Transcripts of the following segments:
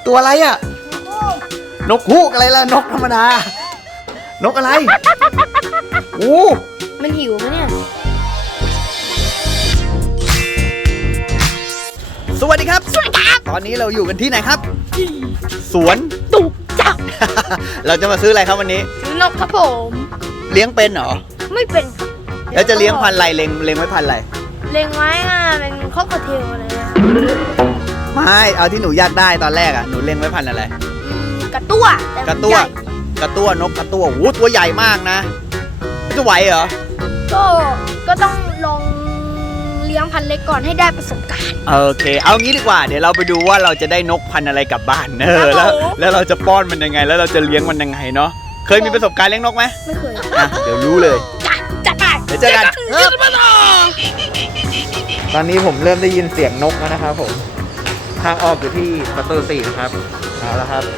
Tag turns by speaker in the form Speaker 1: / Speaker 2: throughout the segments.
Speaker 1: ตัวอะไรอ่ะนกฮูกอะไรล่ะนกธรรมดานกอะไรโอ้
Speaker 2: มันหิวไหมเนี่ย
Speaker 1: สวัสดีครับตอนนี้เราอยู่กันที่ไหนครับสวน
Speaker 2: ตุกจับ
Speaker 1: เราจะมาซื้ออะไรครับวันนี้
Speaker 2: ซื้อนกครับผม
Speaker 1: เลี้ยงเป็นเหรอ
Speaker 2: ไม่เป็น
Speaker 1: แล้วจะเลี้ยงพันธุ์อะไรเล็งไว้พันธุ์อะไร
Speaker 2: เล็งไว้เป็นคอกเทลอะไรนะ
Speaker 1: ไม่เอาที่หนูอยากได้ตอนแรกอ่ะหนูเล็งไว้พันธุ์อะไร
Speaker 2: กระตั้ว
Speaker 1: นกกระตั้วโอ้ตัวใหญ่มากนะจะไหวเหรอ
Speaker 2: ก็ต้องลองเลี้ยงพันธุ์เล็กก่อนให้ได้ประสบการณ์
Speaker 1: โอเคเอางี้ดีกว่าเดี๋ยวเราไปดูว่าเราจะได้นกพันธุ์อะไรกลับบ้านแล้วเราจะป้อนมันยังไงแล้วเราจะเลี้ยงมันยังไงเนาะเคยมีประสบการณ์เลี้ยงนกไหม
Speaker 2: ไม่เคย
Speaker 1: เดี๋ยวรู้เลย
Speaker 2: จัดไป
Speaker 1: เดี๋ยวเจอกันตอนนี้ผมเริ่มได้ยินเสียงนกแล้วนะครับผมทางออกอยู่ที่ประตู4นะครับเอาละครับ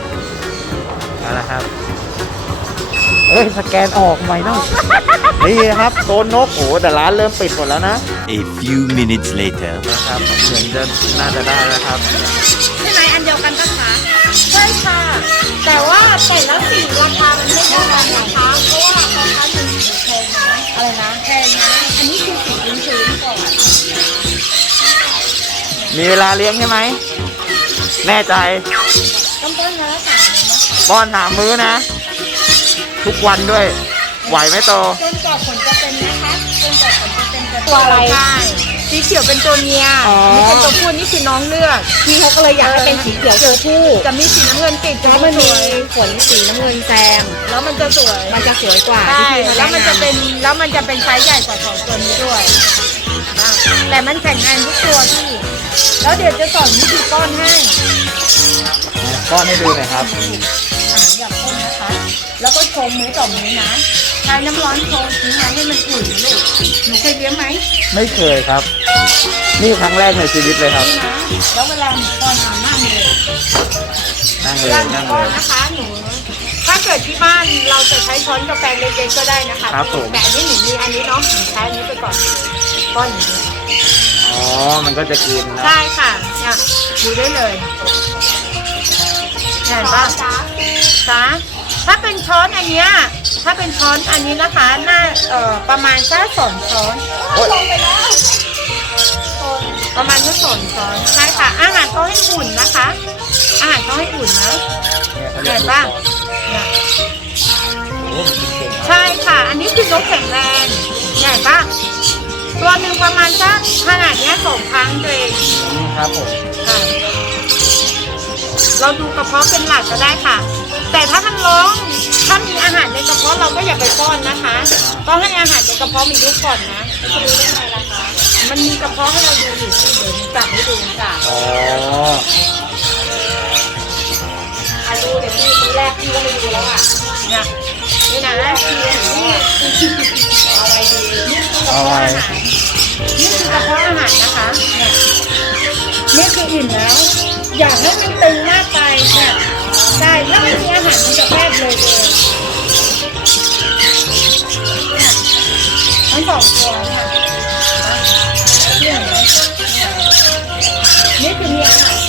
Speaker 1: เอ้ยสแกนออกไหมเนาะนี่นะครับโซนนกโอ้แต่ร้านเริ่มปิดหมดแล้วนะ
Speaker 3: A few minutes later
Speaker 1: นะครับเหมือนจะน่าจะได้แล้วครับ
Speaker 2: ใช่ไหมอันเดียวกันปะคะใช่ค่ะแต่ว่าแต่ละสีราคามันไม่เท่ากันนะคะเพราะว่าราคาเป็นสีแพงนะอะไรนะแพงนะอันนี้คือสีชื้นๆก่อน
Speaker 1: มีเวลาเลี้ยงใช่ไหมแน่ใจ
Speaker 2: ต้องป้อนนะ3 มื้อนะคะ
Speaker 1: ป้อน3 มื้อนะทุกวันด้วยไหวไหมโต
Speaker 2: จนกว่าผลจะเป็นนะคะจนกว่าผลจะเป็นตัวอะไรสีเขียวเป็นตัวเมียนี่เป็นตัวผู้นี่คือน้องเลือด
Speaker 4: พี่เขาก็เลยอยากให้เป็นสีเขียวเจอผู้
Speaker 2: จะมีสีน้ำเงินติด
Speaker 4: เพราะมันมีขนสีน้ำเงินแซม
Speaker 2: แล้วมันจะสวย
Speaker 4: กว่า
Speaker 2: ใช่แล้วมันจะเป็นไซส์ใหญ่กว่า2 ตัวนี้ด้วยแต่มันแข็งแรงทุกตัวพี่แล้วเดี๋ยวจะสอนวิธีป้อนให้
Speaker 1: ดูหน่อยครับ
Speaker 2: อยากป้อนนะคะแล้วก็ชงมื้อต่อมื้อนะใช้น้ำร้อนชงทิ้งไว้ให้มันอุ่นลูกหนูเคยเลี้ยงไหม
Speaker 1: ไม่เคยครับนี่ครั้งแรกในชีวิตเลยครับ
Speaker 2: นี่นะแล้วเวลาหนูป้อนนั่งเลยนะคะหนูถ้าเกิดที่บ้านเราจะใช้ช้อนกาแฟเล็กๆก็ได้นะคะแต่อันนี้หนูมีอันนี้เนาะหนูใช้อันนี้ไปก่อนป้อนอย่างนี้
Speaker 1: อ๋อมันก็จะกินนะ
Speaker 2: ใช่ค่ะเนี่ยดูได้เลยเห็นป่ะจ๊ะถ้าเป็นช้อนอันเนี้ยนะคะน่าประมาณแค่2 ช้อนลงไปแล้วประมาณแค่2 ช้อนใช่ค่ะอาหารต้องให้อุ่นนะคะอาหารต้องให้อุ่นนะเห็นป่ะเนี่ยใช่ค่ะอันนี้คือนกแข็งแรงเห็นป่ะตัวหนึ่งประมาณสักขนาดนี้2 ครั้งเอง
Speaker 1: ครับผม
Speaker 2: ค่ะเราดูกระเพาะเป็นหลักก็ได้ค่ะแต่ถ้ามันร้องถ้ามีอาหารในกระเพาะเราก็อย่าไปป้อนนะคะต้องให้อาหารในกระเพาะมียุบก่อนนะจะรู้ได้ไงล่ะคะมันมีกระเพาะให้เราดูอยู่เดี๋ยวนี้จับให้ดูจ้ะ
Speaker 1: อ๋อ
Speaker 2: ดูเดี๋ยวมื้อแรกพี่ก็ไปดูแล้วอ่ะเนี่ยนี่นะนี่อะไรดีนี่คือกระเพาะอาหารนี่คือกระเพาะอาหารนะคะเนี่ยนี่คืออิ่มแล้วอยากให้มันตึงมากไปเนี่ยใช่ถ้าไม่มีอาหารมันจะแคบเลยทั้ง2 ตัวเนี่ยนี่คือมีอาหาร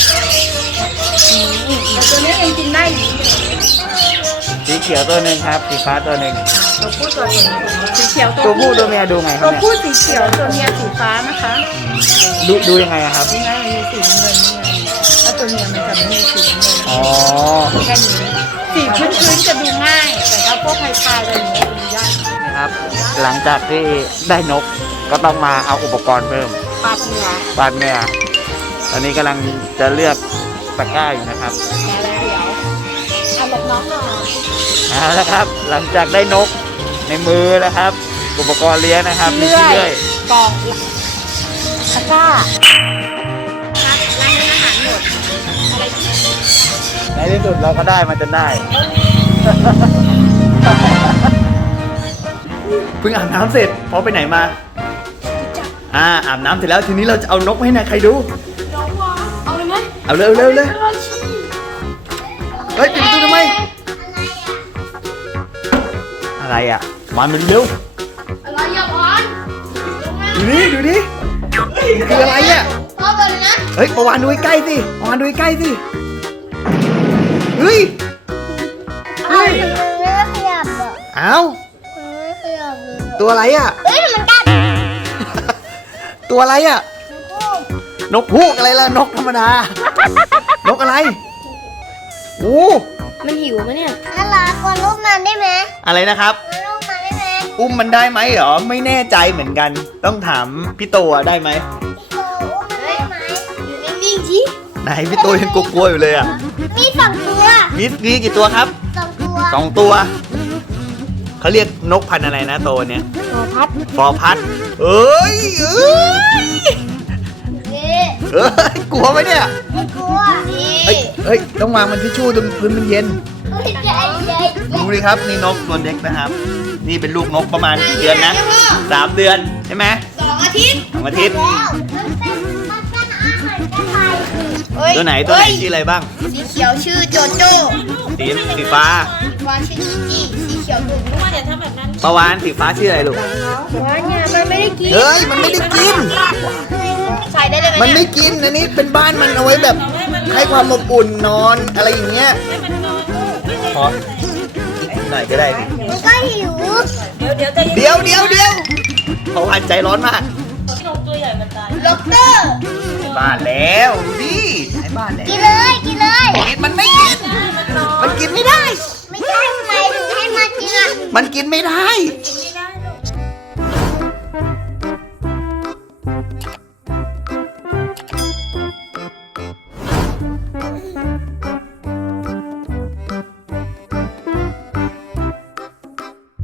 Speaker 2: แต่ตัวนี้ยังกินได้อยู่
Speaker 1: สีเขียวตัวหนึ่งครับสีฟ้าตัวหนึ่ง
Speaker 2: ตัวผู้ตัวเมียสีเขียว
Speaker 1: ตัวผู้ตัวเมียดูไงครับ
Speaker 2: ตัวผู้สีเขียวตัวเมียสีฟ้านะคะ
Speaker 1: ดูยังไงครับ
Speaker 2: ยังไงมีสีน้ำเงินนี่ไงแล้วตัวเมียมันจะไม่มีสีน้ำเงิน
Speaker 1: อ๋อ
Speaker 2: แค่นี้สีชื้นๆจะดูง่ายแต่ถ้าพวกไพายอะไรอย่างเงี้ยดูยาก
Speaker 1: นะครับหลังจากที่ได้นกก็ต้องมาเอาอุปกรณ์เพิ่ม
Speaker 2: ปาดเ
Speaker 1: นื้อตอนนี้กำลังจะเลือกตะกร้าอยู่นะครับ
Speaker 2: เอาแบบน้องหน่อย
Speaker 1: เอาละครับหลังจากได้นกในมือแล้วครับอุปกรณ์เลี้ยงนะครับมีเลื่อย
Speaker 2: กองตะกร้าครับร้านอาหารหมด
Speaker 1: ในที่สุดเราก็ได้มันจนได้เพิ่งอาบน้ำเสร็จพอไปไหนมาอาบน้ำเสร็จแล้วทีนี้เราจะเอานกให้นายใครดู
Speaker 2: เอาเลยไหม
Speaker 1: เอาเร็วเฮ้ยปิดประตูทำไมอะไรอ่ะมันเร็ว
Speaker 2: อะไรอย่าพอน
Speaker 1: ดูดิคืออะไรอ่ะ
Speaker 2: พ่อเปิดเลยนะ
Speaker 1: เฮ้ยประวานดูใกล้สิเฮ้ย
Speaker 5: เอามันไม่ขยับอ่ะ
Speaker 1: เอ้า
Speaker 5: มันไม่ขยับเลย
Speaker 1: ตัวอะไรอ่ะ
Speaker 5: เอ้ยมันกัด
Speaker 1: ตัวอะไรอ่ะ นกฮูกอะไรล่ะ นกธรรมดา นกอะไรโอ้
Speaker 4: มันหิวมะเนี่ย
Speaker 5: น่ารักกว่ารูปมันได้ไหม
Speaker 1: อะไรนะครับ
Speaker 5: กว่ารูปมันได้ไหม
Speaker 1: อุ้มมันได้ไหมเหรอ ไม่แน่ใจเหมือนกัน ต้องถามพี่โตอะได้ไหม
Speaker 5: โตอุ้มมันได้ไหมอยู่นิ่งๆสิ
Speaker 1: ไหนพี่โตยังกลัวๆอยู่เลยอ่ะ
Speaker 5: มีสองตัว
Speaker 1: มีกี่ตัวครับ
Speaker 5: สองตัว
Speaker 1: 2 ตัว เขาเรียกนกพันธุ์อะไรนะโตเนี่ย
Speaker 4: พอพัด
Speaker 1: ฟอร์พัดเอ้ย
Speaker 5: เอ๊ะ
Speaker 1: กลัวไหมเนี่ย
Speaker 5: ไม่กลัวนี่
Speaker 1: เฮ้ย ต้องวางมันทิชชู่ตรงพื้นมันเย็น
Speaker 5: เฮ้ยใหญ่ใหญ่
Speaker 1: ดูดิครับ นี่นกตัวเล็กนะครับ นี่เป็นลูกนกประมาณกี่เดือนนะ3 เดือนใช่ไหม
Speaker 5: 2 อาทิตย์
Speaker 1: 2 อาทิตย์
Speaker 5: แล้วมันเป็นอาหารกระต่าย
Speaker 1: ตัวไหนตัวไหนชื่ออะไรบ้าง
Speaker 5: สีเขียวชื่อโจโจ้
Speaker 1: สีฟ้า
Speaker 5: วานชื่อจีจี้สีเขียวหนุ่ม
Speaker 1: ประวานสีฟ้าชื่ออะไรลูก
Speaker 5: วานเนี่ยมันไม่ได้กิน
Speaker 1: เฮ้ย มันไม่ได้กิน
Speaker 5: ใส่ได้เลยไหม
Speaker 1: มัน
Speaker 5: เนี่ย
Speaker 1: ไม่กิน อันนี้เป็นบ้านมันเอาไว้แบบให้ความอบอุ่นนอนอะไรอย่างเงี้ยพออีกหน่อยก็ได้
Speaker 5: มันก็หิว
Speaker 1: เดี๋ยวประวานใจร้อนมาก
Speaker 5: ล็อกเตอร์
Speaker 1: บ้านแล้วดูดิให้บ้านแล้ว
Speaker 5: กินเลยกินเลย
Speaker 1: มันไม่กิน มันกินไม่ได้
Speaker 5: ไม่ใช่ทำไมถึงให้มันกินอ่ะ
Speaker 1: มันกินไม่ได้
Speaker 5: ก